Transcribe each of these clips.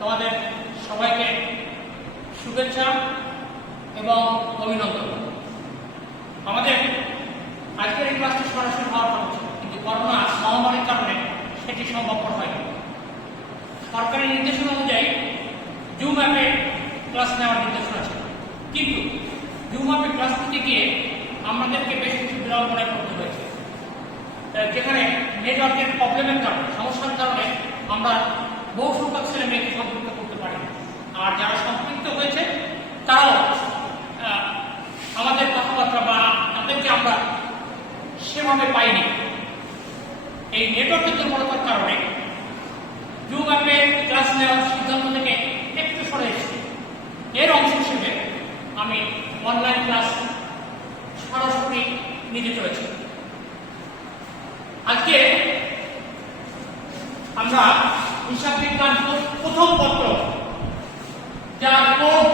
তোমাদের সবাইকে শুভেচ্ছা এবং অভিনন্দন। আমাদের আজকের এই ক্লাসটি সরাসরি হওয়ার কথা ছিল, কিন্তু করোনা মহামারীর কারণে সেটি সম্ভবপর হয়নি। সরকারি নির্দেশনা অনুযায়ী জুম অ্যাপে ক্লাস নেওয়ার নির্দেশনা ছিল, কিন্তু জুম অ্যাপে ক্লাস নিতে গিয়ে আমাদেরকে বেশ কিছু বিড়ম্বনায় পড়তে হয়েছে, যেখানে নেটওয়ার্কের প্রবলেমের কারণে, সমস্যার কারণে আমরা বহু সংখ্যক ছেলে মেয়েকে সম্পৃক্ত করতে পারি। আর যারা সম্পৃক্ত হয়েছে তারাও আমাদের কথাবার্তা বা তাদেরকে আমরা সেভাবে পাইনি। এই নেটওয়ার্কের দুর্বলতার কারণে জুম অ্যাপে ক্লাস নেওয়ার সিদ্ধান্ত থেকে একটু সরে এসেছি। এর অংশ হিসেবে আমি অনলাইন ক্লাস সরাসরি নিতে চলেছি। আজকে আমরা হিসাব বিজ্ঞান প্রথম পত্র, যার কোড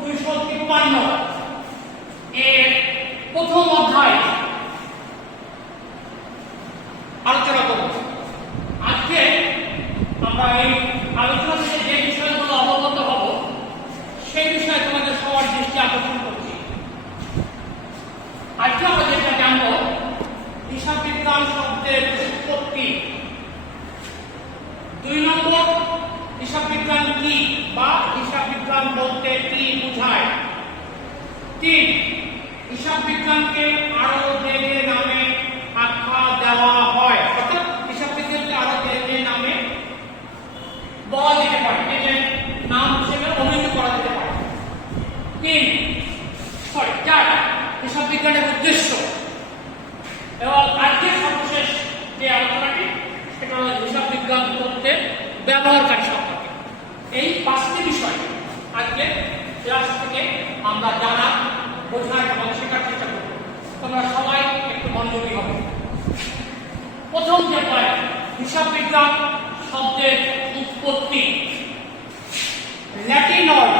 253 এর প্রথম অধ্যায় আলোচনা করব। আজকে আমরা এই আলোচনা থেকে যে বিষয়গুলো অবগত হব সেই বিষয়ে তোমাদের সবার দৃষ্টি আকর্ষণ করছি। আজকে আমরা যেটা জানবো, হিসাব বিজ্ঞান শব্দের উৎপত্তি। 2 নম্বর, হিসাব বিজ্ঞান কি বা হিসাব বিজ্ঞান বলতে কি বোঝায়। 3, হিসাব বিজ্ঞানকে আরো যে যে নামে আখ্যা দেওয়া হয়, অর্থাৎ হিসাব বিজ্ঞানকে আরো যে যে নামে বলা যেতে পারে, যে যে নাম হিসেবে অভিহিত করা যেতে পারে। 4, হিসাব বিজ্ঞানের উদ্দেশ্য। এবং আজকে সর্বশেষ যে আলোচনাটি, সেটা হল হিসাব বিজ্ঞান তত্ত্বের ব্যবহারকারী সম্পর্কে। এই 5টি বিষয় আজকে ক্লাস থেকে আমরা জানা, বোঝার এবং শেখার চেষ্টা করব। তোমরা সবাই একটু মনোযোগী হবে। প্রথম যে পয়েন্ট, হিসাব বিজ্ঞান শব্দের উৎপত্তি। ল্যাটিন অর্ড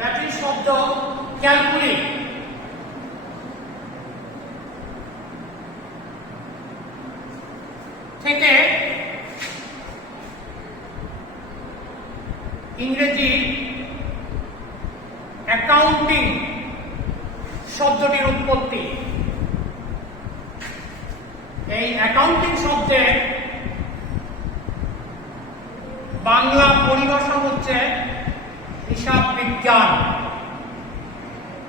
ল্যাটিন শব্দ ক্যালকুলি থেকে ইংরেজি অ্যাকাউন্টিং শব্দটির উৎপত্তি। এই অ্যাকাউন্টিং শব্দের বাংলা পরিভাষা হচ্ছে হিসাব বিজ্ঞান।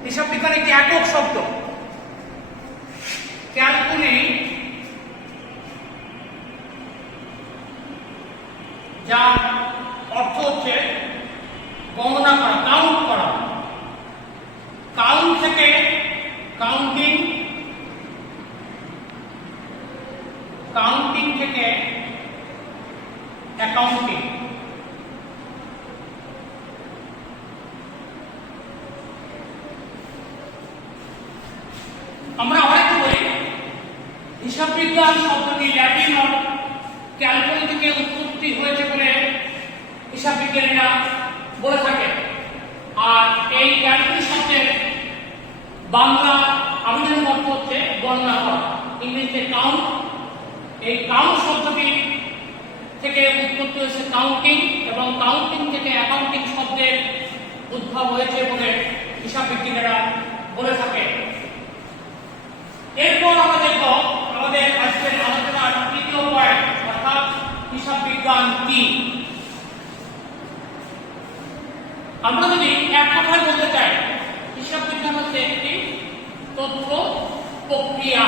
হিসাব বিজ্ঞান একটি একক শব্দ। ক্যালকুলি, যার অর্থ হচ্ছে গণনা করা, কাউন্ট করা। কাউন্ট থেকে কাউন্টিং, কাউন্টিং থেকে অ্যাকাউন্টিং। আমরা অনেকে বলি হিসাব বিজ্ঞান শব্দটি ল্যাটিন ও ক্যালকুলি থেকে উৎপত্তি হয়েছে বলে হিসাব বিজ্ঞানীরা বলে থাকে। আর এই ক্যালকুলি শব্দের বাংলা আবিধানিক অর্থ হচ্ছে গণনা করা, ইংরেজিতে কাউন্ট। এই কাউন্ট শব্দটি থেকে উৎপত্তি হয়েছে কাউন্টিং, এবং কাউন্টিং থেকে অ্যাকাউন্টিং শব্দের উদ্ভব হয়েছে বলে হিসাব বিজ্ঞানীরা বলে থাকে। এরপর আমরা দেখব আমাদের আজকের আলোচনার তৃতীয় পয়েন্ট, অর্থাৎ হিসাব বিজ্ঞান কি। আমরা যদি এক কথায় বলতে চাই, হিসাব বিজ্ঞান হচ্ছে একটি তথ্য প্রক্রিয়া।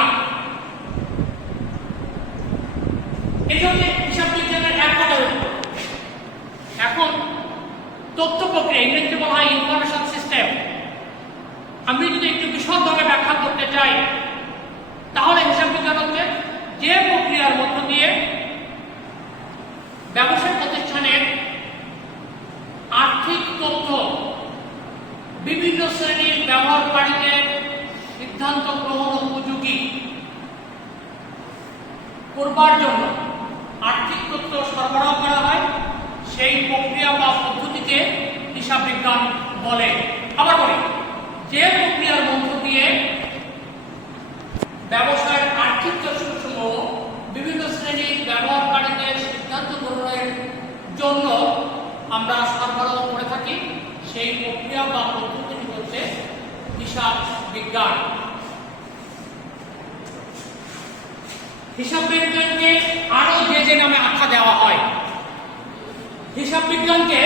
এটা হচ্ছে হিসাব বিজ্ঞানের এক কথার উত্তর। এখন তথ্য প্রক্রিয়া, ইংরেজিতে বলা হয় ইনফরমেশন সিস্টেম। আমি যদি একটু বিশদভাবে ব্যাখ্যা করতে চাই, তাহলে হিসাব বিজ্ঞান হচ্ছে যে প্রক্রিয়ার মধ্য দিয়ে ব্যবসায়িক প্রতিষ্ঠানের আর্থিক তথ্য বিভিন্ন শ্রেণীর ব্যবহারকারীদের সিদ্ধান্ত গ্রহণ উপযোগী করবার জন্য আর্থিক তথ্য সরবরাহ করা হয়, সেই প্রক্রিয়া বা পদ্ধতিকে হিসাব বিজ্ঞান বলে। আবার বলি, যে প্রক্রিয়ার মধ্য দিয়ে ব্যবসায়ের আর্থিক তথ্যসমূহ বিভিন্ন শ্রেণীর ব্যবহারকারীদের সিদ্ধান্ত গ্রহণের জন্য আমরা সরবরাহ করে থাকি, সেই প্রক্রিয়া বা পদ্ধতিটি হচ্ছে হিসাব বিজ্ঞান। হিসাব বিজ্ঞানকে আরো যে নামে আখ্যা দেওয়া হয়, হিসাব বিজ্ঞানকে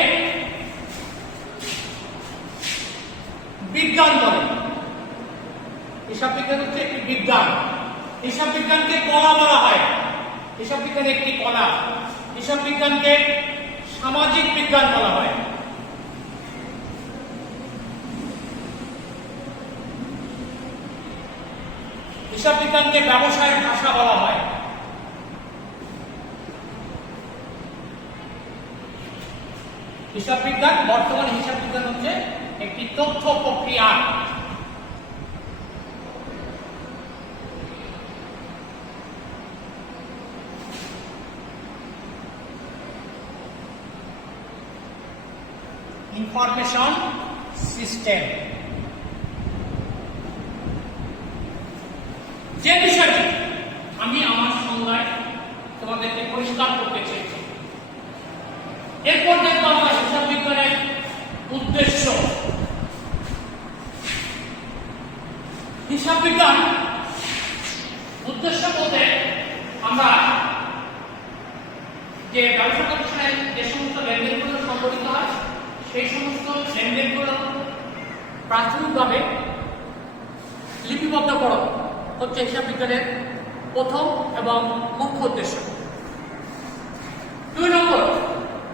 বিজ্ঞান বলে। হিসাব বিজ্ঞান হচ্ছে একটি বিজ্ঞান। হিসাব বিজ্ঞানকে কলা বলা হয়। হিসাব বিজ্ঞান একটি কলা। হিসাব বিজ্ঞানকে সামাজিক বিজ্ঞান বলা হয়। হিসাব বিজ্ঞানকে ব্যবসায়ের ভাষা বলা হয়। হিসাব বিজ্ঞান, বর্তমানে হিসাব বিজ্ঞান হচ্ছে একটি তথ্য প্রক্রিয়া। Information system. যে বিষয়টি আমি আমার সংজ্ঞায় তোমাদেরকে পরিষ্কার করতে চেয়েছি, এরপর দেখবো আমরা হিসাব বিজ্ঞানের উদ্দেশ্য। হিসাব বিজ্ঞান উদ্দেশ্য বলতে আমরা যে ব্যবসা প্রতিষ্ঠানে যে সমস্ত লেনদেনগুলো সংঘটিত হয়, সেই সমস্ত লেনদেনগুলো প্রাথমিকভাবে লিপিবদ্ধকরণ হচ্ছে হিসাব বিজ্ঞানের প্রথম এবং মুখ্য উদ্দেশ্য। 2 নম্বর,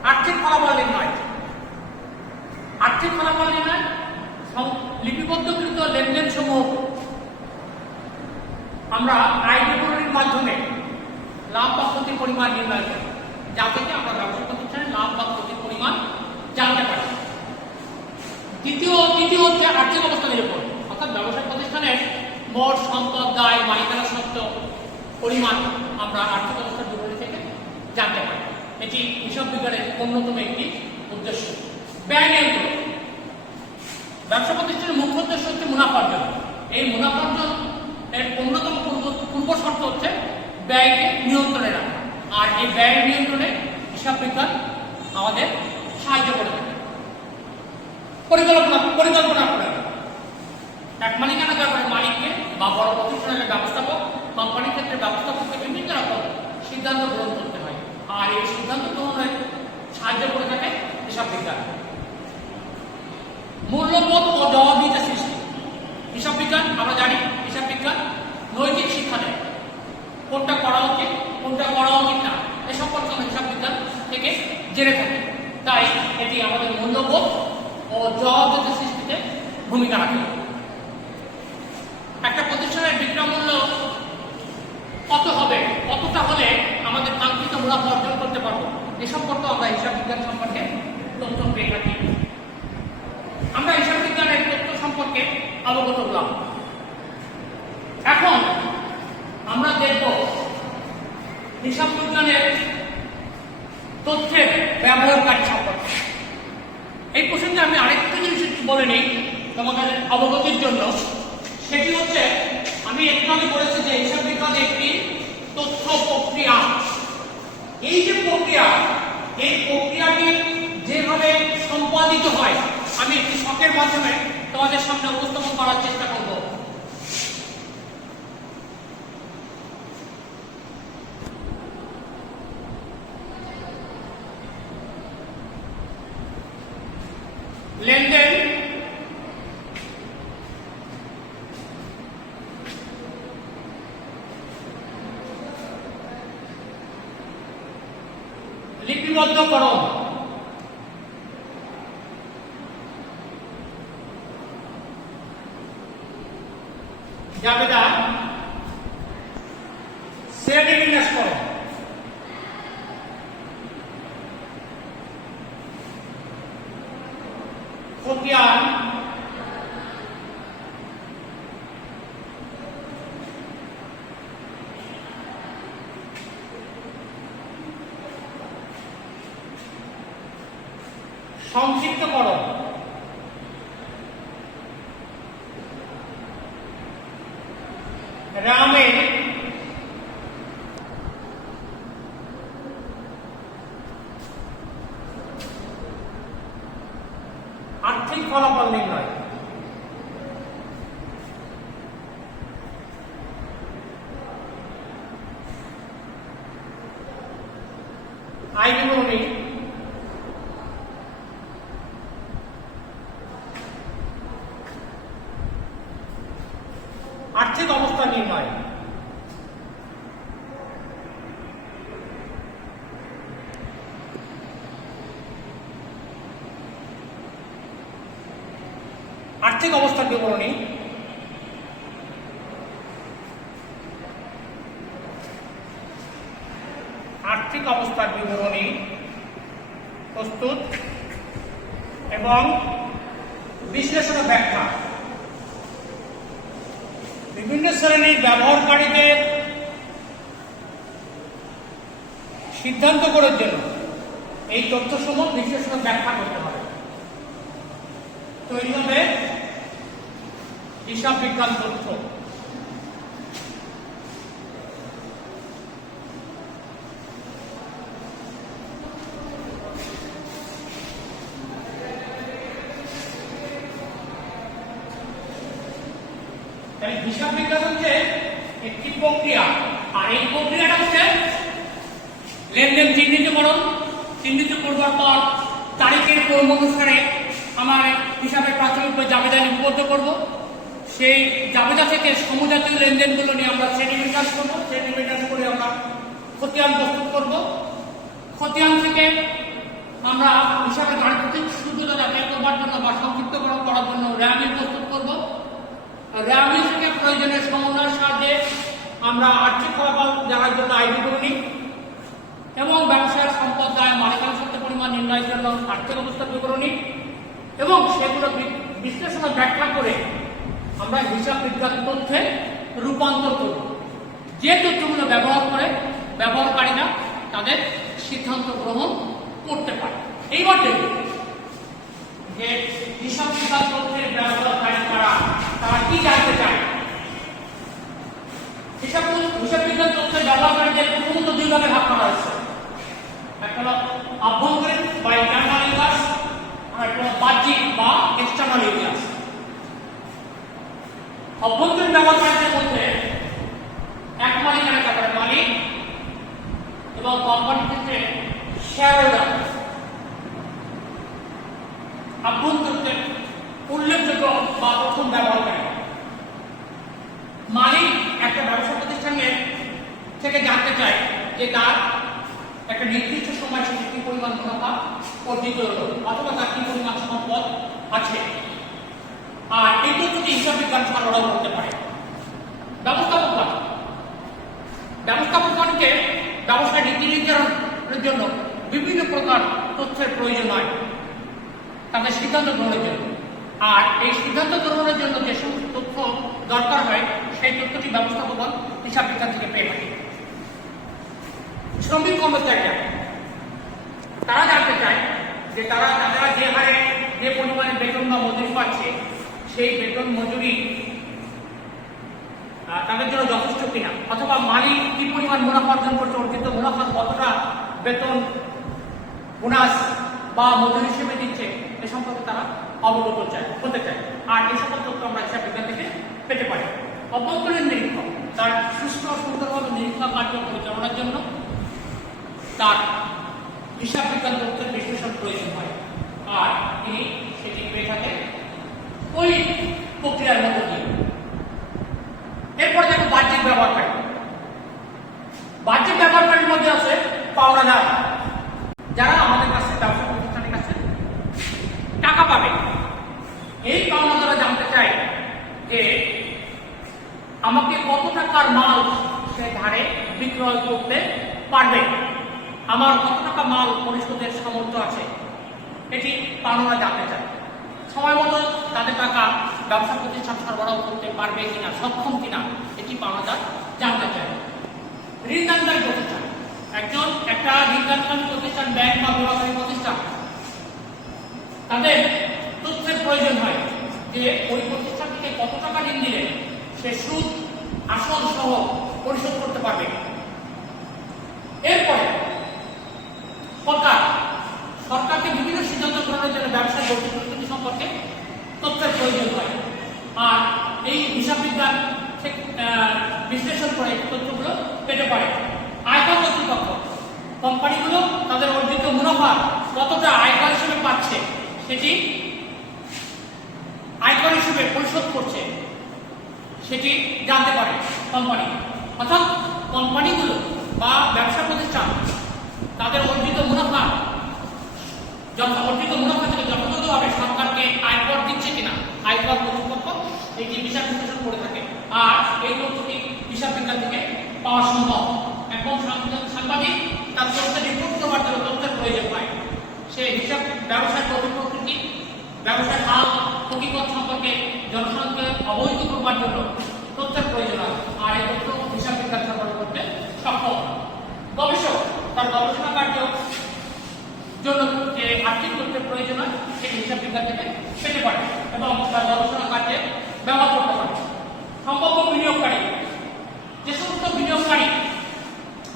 আর্থিক ফলাফল নির্ণয়। আর্থিক ফলাফল নির্ণয় লিপিবদ্ধকৃত লেনদেন সমূহ আমরা আয় বিবরণীর মাধ্যমে লাভ বা ক্ষতির পরিমাণ নির্ণয় করি, যা থেকে আমরা ব্যবসা প্রতিষ্ঠানের লাভ বা ক্ষতির পরিমাণ জানতে পারি। দ্বিতীয় হচ্ছে আর্থিক অবস্থা নিরূপণ, অর্থাৎ ব্যবসা প্রতিষ্ঠানের মোট সম্পদ, দায়, মালিকানা সত্ত্ব পরিমাণ আমরা আর্থিক অবস্থার বিবরণী থেকে জানতে পারি। এটি হিসাব বিজ্ঞানের অন্যতম একটি উদ্দেশ্য। ব্যয় নিয়ন্ত্রণ। ব্যবসা প্রতিষ্ঠানের মুখ্য উদ্দেশ্য হচ্ছে মুনাফা অর্জন। এই মুনাফা অর্জনের অন্যতম পূর্ব শর্ত হচ্ছে ব্যয়কে নিয়ন্ত্রণে রাখা, আর এই ব্যয় নিয়ন্ত্রণে হিসাব বিজ্ঞান আমাদের সাহায্য করে থাকে। পরিকল্পনা করে এক মালিকানা ব্যাপারে মালিককে বা বড় প্রতিষ্ঠানের ব্যবস্থাপক, কোম্পানির ক্ষেত্রে ব্যবস্থাপককে বিভিন্ন রকম সিদ্ধান্ত গ্রহণ করতে হয়, আর এই সিদ্ধান্ত গ্রহণে সাহায্য করে থাকে হিসাব বিজ্ঞান। মূল্যবোধ ও জবাবদিহিতা সৃষ্টি। হিসাব বিজ্ঞান আমরা জানি, হিসাব বিজ্ঞান নৈতিক শিক্ষা দেয়, কোনটা করা উচিত কোনটা করা উচিত না এ সম্পর্কে আমরা হিসাব বিজ্ঞান থেকে জেনে থাকি। তাই এটি আমাদের মূল্যবোধ ও জবাবদিহিতা সৃষ্টিতে ভূমিকা রাখে। একটা প্রতিষ্ঠানের বিক্রয় মূল্য কত হবে, কতটা হলে আমাদের কাঙ্ক্ষিত মুনাফা অর্জন করতে পারবো, এ সম্পর্কে আমরা হিসাব বিজ্ঞান সম্পর্কে তথ্য পেয়ে থাকি। আমরা হিসাব বিজ্ঞানের তথ্য সম্পর্কে অবগত হলাম। এখন আমরা দেখব হিসাব বিজ্ঞানের তথ্যের ব্যবহারকারী সম্পর্কে। এই প্রসঙ্গে আমি আরেকটা জিনিস বলে নিই তোমাদের অবগতির জন্য। সেটি হচ্ছে, আমি একটু আগে বলেছি যে হিসাব বিজ্ঞান একটি তথ্য প্রক্রিয়া। এই যে প্রক্রিয়া, এই প্রক্রিয়াটি যেভাবে সম্পাদিত হয় আমি একটি ছকের মাধ্যমে তোমাদের সামনে উপস্থাপন করার চেষ্টা করব। লেনদেন, লিপিবদ্ধকরণ, জাবেদা, শ্রেণী বিন্যাস করো, খতিয়ান, সংক্ষিপ্তকরণ, আর্থিক ফলাফল নির্ণয়। আয় বিবরণী আর্থিক অবস্থা নির্ণয়। আর্থিক অবস্থার বিবরণী আর্থিক অবস্থার বিবরণী প্রস্তুত এবং বিশ্লেষণ ও ব্যাখ্যা। বিভিন্ন শ্রেণীর ব্যবহারকারীদের সিদ্ধান্ত করার জন্য এই তথ্যসমূহ বিশ্লেষণ ও ব্যাখ্যা করতে হবে। তৈরি হবে হিসাব বিজ্ঞান তথ্য। হিসাব বিজ্ঞান হচ্ছে একটি প্রক্রিয়া, আর এই প্রক্রিয়াটা হচ্ছে লেনদেন চিহ্নিত করবার পর তারিখের ক্রম অনুসারে আমার হিসাবের প্রাথমিক জাবেদা লিপিবদ্ধ করব। সেই জাবেদা থেকে সমজাতীয় লেনদেনগুলো নিয়ে আমরা শ্রেণীবিন্যাস করবো। শ্রেণীবিন্যাস করে আমরা খতিয়ান প্রস্তুত করব। খতিয়ান থেকে আমরা হিসাবের গাণিতিক শুদ্ধতা যাচাই করবার জন্য বা সংক্ষিপ্তকরণ করার জন্য র্যামিল প্রস্তুত করব। র্যামিল থেকে প্রয়োজনীয় সমন্বয়ের সাহায্যে আমরা আর্থিক ফলাফল জানার জন্য আয় বিবরণী এবং ব্যবসায়ের সম্পদ দায় মালিকানা সত্ত্বের পরিমাণ নির্ণয়ের জন্য আর্থিক অবস্থার বিবরণী এবং সেগুলো বিশ্লেষণ ব্যাখ্যা করে আমরা হিসাব বিজ্ঞান তথ্যে রূপান্তর করব। যে তথ্যগুলো ব্যবহার করে ব্যবহারকারীরা তাদের সিদ্ধান্ত গ্রহণ করতে পারে। এইবার দেখুন যে হিসাব বিজ্ঞান তথ্যের ব্যবহারকারী তারা কি জানতে চায়। হিসাব বিজ্ঞান তথ্যের ব্যবহারকারীদের প্রথমত দুই ভাগে ভাগ করা হয়েছে। একটা হলো আভ্যন্তরীণ বা ইন্টারনাল ইউজার্স, আর একটা হলো বাহ্যিক বা এক্সটার্নাল ইউজার্স। অভ্যন্তরীণ ব্যবহারকারীদের মধ্যে এক মালিকানা ব্যাপারে মালিক এবং কোম্পানির ক্ষেত্রে শেয়ার হোল্ডার আভ্যন্তরীণ উল্লেখযোগ্য বা প্রথম ব্যবহারকারী। মালিক একটা ব্যবসা প্রতিষ্ঠানের থেকে জানতে চায় যে তার একটা নির্দিষ্ট সময় শেষে কি পরিমাণ মুনাফা অর্জিত হলো অথবা তার কি পরিমাণ সম্পদ আছে, আর এই তথ্যটি হিসাব বিজ্ঞান সরবরাহ করতে পারে। ব্যবস্থাপকগণকে ব্যবসায় নীতি নির্ধারণের জন্য বিভিন্ন প্রকার তথ্যের প্রয়োজন হয় তাদের সিদ্ধান্ত গ্রহণের জন্য, আর এই সিদ্ধান্ত গ্রহণের জন্য যে সমস্ত তথ্য দরকার হয় সেই তথ্যটি ব্যবস্থাপকগণ হিসাব বিজ্ঞান থেকে পেয়ে থাকে। শ্রমিক কর্মচারীরা তারা জানতে চায় যে তারা যে হারে যে পরিমাণে বেতন বা মজুরি পাচ্ছে সেই বেতন মজুরি তাদের জন্য যথেষ্ট কিনা, অথবা মালিক কি পরিমাণ মুনাফা অর্জন করছে, অর্জিত মুনাফা কতটা বেতন বোনাস বা মজুরি হিসেবে দিচ্ছে এ সম্পর্কে তারা অবগত হতে চায়। আর এই সকল তথ্য আমরা হিসাব বিজ্ঞান থেকে পেতে পারি। অভ্যন্তরীণ নিরীক্ষক তার সুস্থ সুন্দরভাবে নিরীক্ষা কার্য পরিচালনার জন্য তার হিসাব বিজ্ঞান তথ্যের বিশ্লেষণ প্রয়োজন হয়, আর তিনি সেটি পেয়ে থাকেন ওই প্রক্রিয়ার মধ্যে দিয়ে। এরপর দেখো বাহ্যিক ব্যবহারকারী। বাহ্যিক ব্যবহারকারীর মধ্যে আছে পাওনাদার, যারা আমাদের কাছে ব্যবসা প্রতিষ্ঠানের কাছে টাকা পাবে। এই পাওনাদাররা জানতে চায় যে আমাকে কত টাকার মাল সে ধারে বিক্রয় করতে পারবে, আমার কত টাকা মাল পরিশোধের সামর্থ্য আছে, এটি পাওনাদার জানতে চায়। সময় মতো তাদের টাকা ব্যবসা প্রতিষ্ঠান সরবরাহ করতে পারবে কিনা, সক্ষম কিনা, এটি পাওনাদার জানতে চায়। ঋণদানকারী প্রতিষ্ঠান, একটা ঋণদানকারী প্রতিষ্ঠান, ব্যাংক বা বেসরকারি প্রতিষ্ঠান, তাদের তথ্যের প্রয়োজন হয় যে ওই প্রতিষ্ঠান থেকে কত টাকা ঋণ দিলে সে সুদ আসল সহ পরিশোধ করতে পারবে। এরপরে সরকারকে বিভিন্ন সিদ্ধান্ত গ্রহণের জন্য ব্যবসায় গতি সম্পর্কে করে এই তথ্যগুলো পেতে পারে। আয়কর কর্তৃপক্ষ কোম্পানিগুলো তাদের অর্জিত মুনাফা কতটা আয়কর হিসেবে পাচ্ছে সেটি আয়কর হিসেবে পরিশোধ করছে সেটি জানতে পারে কোম্পানি। অর্থাৎ কোম্পানিগুলো বা ব্যবসা প্রতিষ্ঠান তাদের অর্জিত মুনাফা থেকে যথাযথভাবে সরকারকে আয়কর দিচ্ছে কিনা আয়কর কর্তৃপক্ষ এই যে হিসাব বিশ্লেষণ করে থাকে। আর এই তথ্যটি হিসাব বিজ্ঞান থেকে পাওয়া সম্ভব। এবং সাংবাদিক তার তথ্য রিপোর্ট করবার জন্য তথ্যের প্রয়োজন হয়। সে হিসাব ব্যবসায় প্রকৃতি ব্যবসায় হাল হকিকত সম্পর্কে জনসাধারণকে অবহিত করবার জন্য তথ্যের প্রয়োজন হয়। আর এই তথ্য হিসাব বিজ্ঞান সরবরাহ করতে সক্ষম। গবেষক তার গবেষণা কার্য জন্য যে আর্থিক তথ্যের প্রয়োজন হয় সেটি হিসাব বিজ্ঞান থেকে পেতে পারে এবং তার গবেষণা কার্যে ব্যবহার করতে পারে। সম্ভাব্য বিনিয়োগকারী যে সমস্ত বিনিয়োগকারী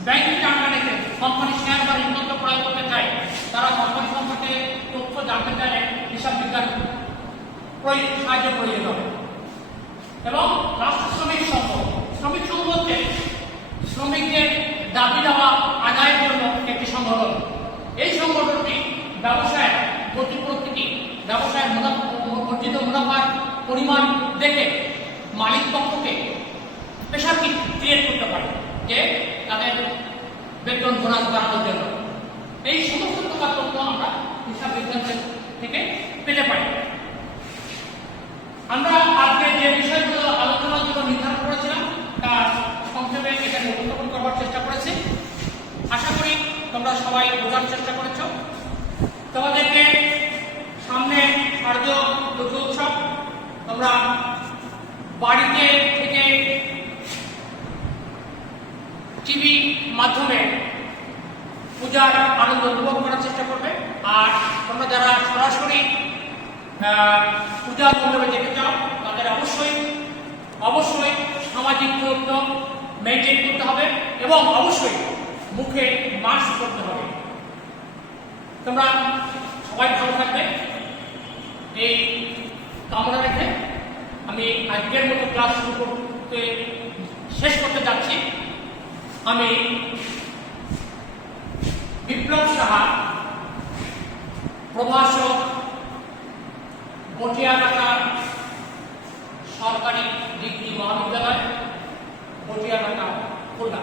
ব্যাংকিং টার্মিনালে কোম্পানি শেয়ার বা ঋণ ক্রয় করতে চায় তারা কোম্পানি সম্পর্কে তথ্য জানতে চাইলে হিসাব বিজ্ঞান সাহায্য প্রয়োজন হবে। এবং রাষ্ট্র শ্রমিক সংঘ হচ্ছে শ্রমিকদের দাবি দাওয়া আদায়ের জন্য একটি সংগঠন। এই সংগঠনটি ব্যবসায় গতি প্রকৃতি ব্যবসায় অর্জিত মুনাফার পরিমাণ দেখে মালিক পক্ষকে প্রেশার ক্রিয়েট করতে পারে যে তাদের বেতন বোনাস বাড়ানোর জন্য। এই সমস্ত প্রকার তথ্য আমরা হিসাব বিজ্ঞান থেকে পেতে পারি। আমরা আজকে যে বিষয়গুলো আলোচনার জন্য নির্ধারণ করেছিলাম তা সংক্ষেপে এখানে উপস্থাপন করবার চেষ্টা করেছি। আশা করি তোমরা সবাই বোঝার চেষ্টা করেছ। তোমাদেরকে সামনে শারদীয় দুর্গা উৎসব, তোমরা বাড়িতে থেকে টিভি মাধ্যমে পূজার আনন্দ উপভোগ করার চেষ্টা করবে। আর তোমরা যারা সরাসরি পূজা মণ্ডপে যেতে চাও তাদের অবশ্যই সামাজিক দূরত্ব মেনটেন করতে হবে এবং অবশ্যই মুখে মাস্ক করতে হবে। তোমরা সবাই ভালো থাকবে এই কামনা রেখে আমি আজকের মতো ক্লাস শেষ করতে যাচ্ছি। আমি বিপ্লব সাহা, প্রভাষক, বটিয়াঘাটা সরকারি ডিগ্রি মহাবিদ্যালয়, বটিয়াঘাটা, খুলনা।